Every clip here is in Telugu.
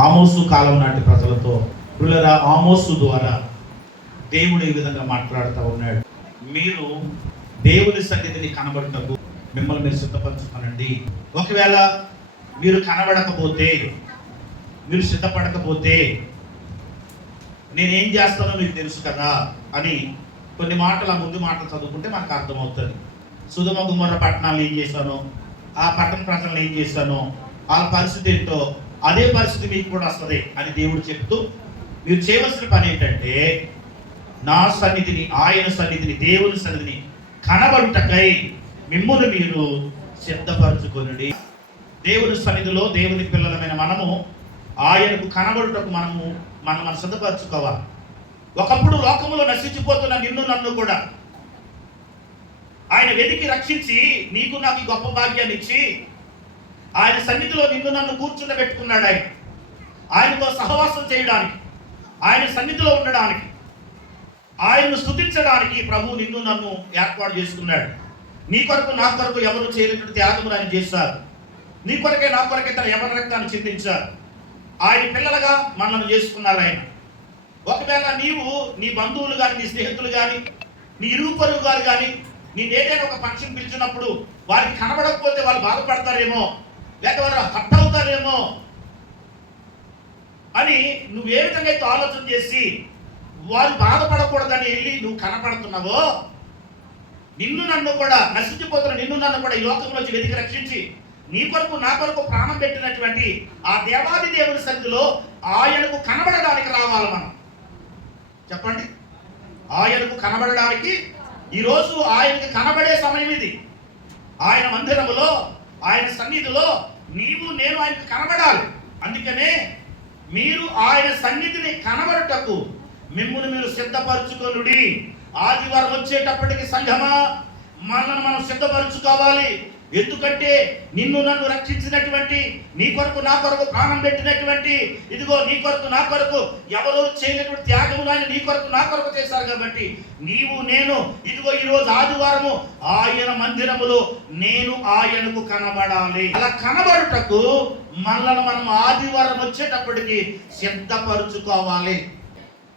ఆమోసు కాలం నాటి ప్రజలతో పిల్లరా ఆమోసు ద్వారా దేవుడు ఈ విధంగా మాట్లాడుతూ ఉన్నాడు. మీరు దేవుని సన్నిధిని కనబడుటకు మిమ్మల్ని మీరు సిద్ధపరచుకోనండి. ఒకవేళ మీరు కనబడకపోతే మీరు సిద్ధపడకపోతే నేనేం చేస్తానో మీకు తెలుసు కదా అని కొన్ని మాటలు ఆ ముందు మాటలు చదువుకుంటే మనకు అర్థమవుతుంది. సుధమ గుమ్మర పట్టణాలు ఏం చేశానో ఆ పట్టణ ప్రజలను ఏం చేశానో వాళ్ళ పరిస్థితి ఏంటో అదే పరిస్థితి మీకు కూడా వస్తుంది అని దేవుడు చెప్తూ మీరు చేయవలసిన పని ఏంటంటే నా సన్నిధిని ఆయన సన్నిధిని దేవుని సన్నిధిని కనబడుటకై మిమ్మల్ని మీరు సిద్ధపరచుకొనుడి. దేవుని సన్నిధిలో దేవుని పిల్లలమైన మనము ఆయనకు కనబడుటకు మనము మనం మనం సిద్ధపరచుకోవాలి. ఒకప్పుడు లోకంలో నశించిపోతున్న నిన్ను నన్ను కూడా. ఆయన వెతికి రక్షించి నీకు నాకు గొప్ప భాగ్యాన్ని ఇచ్చి ఆయన సన్నిధిలో నిన్ను నన్ను కూర్చుండబెట్టుకున్నాడు ఆయన ఆయనతో సహవాసం చేయడానికి ఆయన సన్నిధిలో ఉండడానికి ఆయన్ను స్థుతించడానికి ప్రభు నిన్ను నన్ను ఏర్పాటు చేసుకున్నాడు. నీ కొరకు నా కొరకు ఎవరు చేయలేటువంటి త్యాగములు ఆయన చేశారు. నీ కొరకే నా కొరకే తన ఎవరి రక్తాన్ని చిందించారు ఆయన పిల్లలుగా మనల్ని చేసుకున్నారు ఆయన ఒకవేళ నీవు నీ బంధువులు కానీ నీ స్నేహితులు కానీ నీ ఇరుగు పొరుగు గారు కానీ నీ ఏదైనా ఒక ఫంక్షన్ పిలిచినప్పుడు వారికి కనబడకపోతే వాళ్ళు బాధపడతారేమో లేక వారు హట్ అవుతారేమో అని నువ్వే విధంగా అయితే ఆలోచన చేసి వారు బాధపడకూడదని వెళ్ళి నువ్వు కనపడుతున్నావో నిన్ను నన్ను కూడా నశించిపోతున్న నిన్ను నన్ను కూడా ఈ లోకంలో వెతికి రక్షించి నీ కొరకు నా కొరకు ప్రాణం పెట్టినటువంటి ఆ దేవాది దేవుని సన్నిధిలో ఆయనకు కనబడడానికి రావాలి మనం. చెప్పండి. ఆయనకు కనబడడానికి ఈరోజు ఆయనకు కనబడే సమయం ఇది. ఆయన మందిరములో ఆయన సన్నిధిలో నీవు నేను ఆయనకు కనబడాలి. అందుకనే మీరు ఆయన సన్నిధిని కనబడుటకు మిమ్మల్ని మీరు సిద్ధపరచుకొనుడి. ఆదివారం వచ్చేటప్పటికి సంఘమా? మనల్ని మనం సిద్ధపరచుకోవాలి. ఎందుకంటే నిన్ను నన్ను రక్షించినటువంటి నీ కొరకు నా కొరకు ప్రాణం పెట్టినటువంటి ఇదిగో నీ కొరకు నా కొరకు ఎవరో చేయనటువంటి త్యాగములు ఆయన నీ కొరకు నా కొరకు చేశారు కాబట్టి నీవు నేను ఇదిగో ఈరోజు ఆదివారము ఆయన మందిరములో నేను ఆయనకు కనబడాలి. అలా కనబడుటకు మనల్ని మనం ఆదివారం వచ్చేటప్పటికి సిద్ధపరుచుకోవాలి.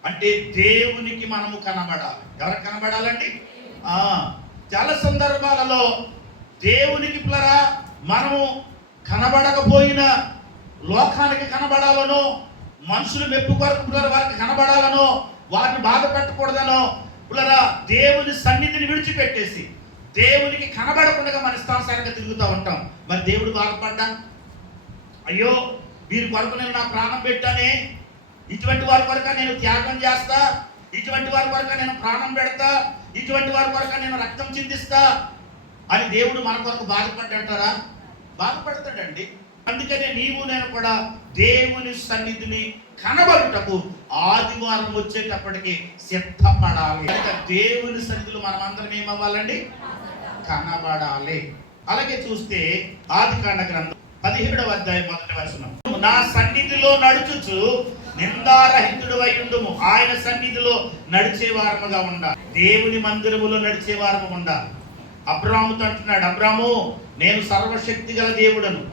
అంటే దేవునికి మనము కనబడాలి. ఎవరికి కనబడాలండి? చాలా సందర్భాలలో దేవునికి పిల్లరా మనము కనబడకపోయినా లోకానికి కనబడాలనో మనుషులు మెప్పు కొరకు వారికి కనబడాలనో వారిని బాధ పెట్టకూడదనో పిల్లరా దేవుని సన్నిధిని విడిచిపెట్టేసి దేవునికి కనబడకుండా మన ఇష్టానుసారంగా తిరుగుతూ ఉంటాం. మరి దేవుడు బాధపడ్డా? అయ్యో వీరి కొరకు నేను నా ప్రాణం పెట్టానే ఇటువంటి వారి కొరక నేను త్యాగం చేస్తా ఇటువంటి వారి కొరక నేను ప్రాణం పెడతా ఇటువంటి వారి కొరక నేను రక్తం చిందిస్తా అని దేవుడు మన కొరకు బాధపడ్డంటారా? బాధపడతాడండి. అందుకనే నీవు నేను కూడా దేవుని సన్నిధిని కనబడుటకు ఆదివారం వచ్చేటప్పటికి సిద్ధపడాలి. దేవుని సన్నిధిలో మనం అందరం ఏమవ్వాలండి కనబడాలి. అలాగే చూస్తే ఆది కాండ గ్రంథం పదిహేడవ అధ్యాయం మొదటి వచనం. నా సన్నిధిలో నడుచుచు నిందారహితుడు ఉండుము. ఆయన సన్నిధిలో నడిచే వారముగా ఉండాలి. దేవుని మందిరములో నడిచే వారము ఉండాలి. అబ్రాముతో అంటున్నాడు అబ్రాము నేను సర్వశక్తి గల దేవుడను.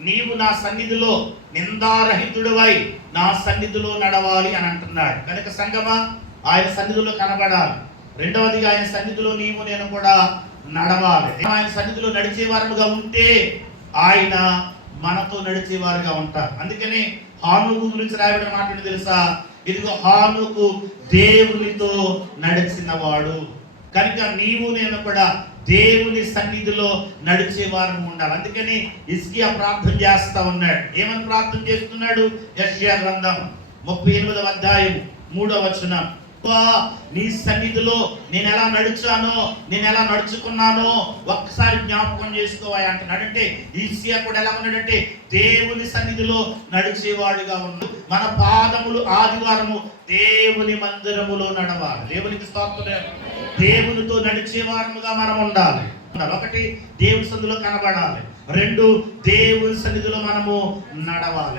నీవు నా సన్నిధిలో నిందారహితుడివై నా సన్నిధిలో నడవాలి అని అంటున్నాడు. కనుక సంగమా ఆయన సన్నిధిలో కనబడాలి. రెండవదిగా ఆయన సన్నిధిలో నీవు నేను కూడా నడవాలి. ఆయన సన్నిధిలో నడిచేవారుగా ఉంటే ఆయన మనతో నడిచేవారుగా ఉంటారు. అందుకని హానుకు గురించి రాయబడిన మాట తెలుసా? ఇదిగో హానుకు దేవునితో నడిచిన వాడు కనుక నీవు నేను కూడా దేవుని సన్నిధిలో నడిచే వారం ఉండాలి. అందుకని ఇస్కియా ప్రార్థన చేస్తా ఉన్నాడు. ఏమని ప్రార్థన చేస్తున్నాడు? యష్యా గ్రంథం ముప్పై ఎనిమిదవ అధ్యాయం మూడవ వచనం. నీ సన్నిధిలో నేను ఎలా నడిచానో నేను ఎలా నడుచుకున్నానో ఒక్కసారి జ్ఞాపకం చేసుకోవాలి? అంటున్నాడు. అంటే ఈసియా కూడా ఎలా ఉన్నాడంటే దేవుని సన్నిధిలో నడిచేవాడుగా ఉన్నాడు మన పాదములు ఆదివారము దేవుని మందిరములో నడవాలి. దేవునికి స్తోత్రం. దేవునితో నడిచే వారముగా మనం ఉండాలి ఒకటి దేవుని సన్నిధిలో కనబడాలి. రెండు దేవుని సన్నిధిలో మనము నడవాలి.